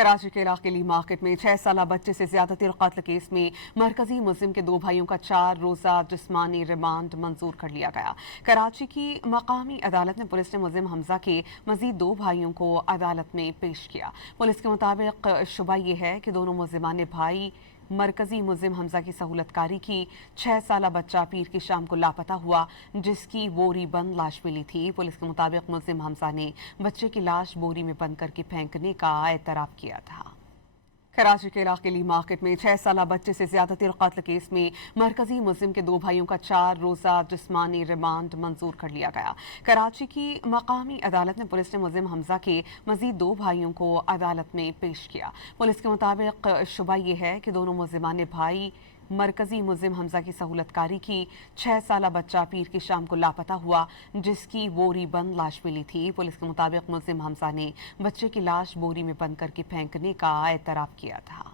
कराची के इलाके मार्केट में 6 साला बच्चे से ज्यादती और कत्ल केस में मरकजी मुल्जिम के 2 भाइयों का 4 रोजा जिस्मानी रिमांड मंजूर कर लिया गया। कराची की मकामी अदालत ने पुलिस ने मुल्जिम हमजा के मजीद 2 भाइयों को अदालत में पेश किया। पुलिस के मुताबिक शुबा ये है कि दोनों मुल्जिमान भाई मरकजी मुल्जिम हमजा की सहूलतकारी की 6 साला बच्चा पीर की शाम को लापता हुआ, जिसकी बोरी बंद लाश मिली थी। पुलिस के मुताबिक मुल्जिम हमजा ने बच्चे की लाश बोरी में बंद करके फेंकने का एतराफ़ किया था। कराची के इलाके मार्केट में 6 साला बच्चे से ज्यादती और कत्ल केस में मरकजी मुल्जिम के 2 भाइयों का 4 रोजा जिस्मानी रिमांड मंजूर कर लिया गया। कराची की मकामी अदालत ने पुलिस ने मुल्जिम हमजा के मजीद 2 भाइयों को अदालत में पेश किया। पुलिस के मुताबिक शुबा ये है कि दोनों मुल्जिमान भाई मरकजी मुल्जिम हमजा की सहूलतकारी की 6 साला बच्चा पीर की शाम को लापता हुआ, जिसकी बोरी बंद लाश मिली थी। पुलिस के मुताबिक मुल्जिम हमजा ने बच्चे की लाश बोरी में बंद करके फेंकने का एतराफ़ किया था।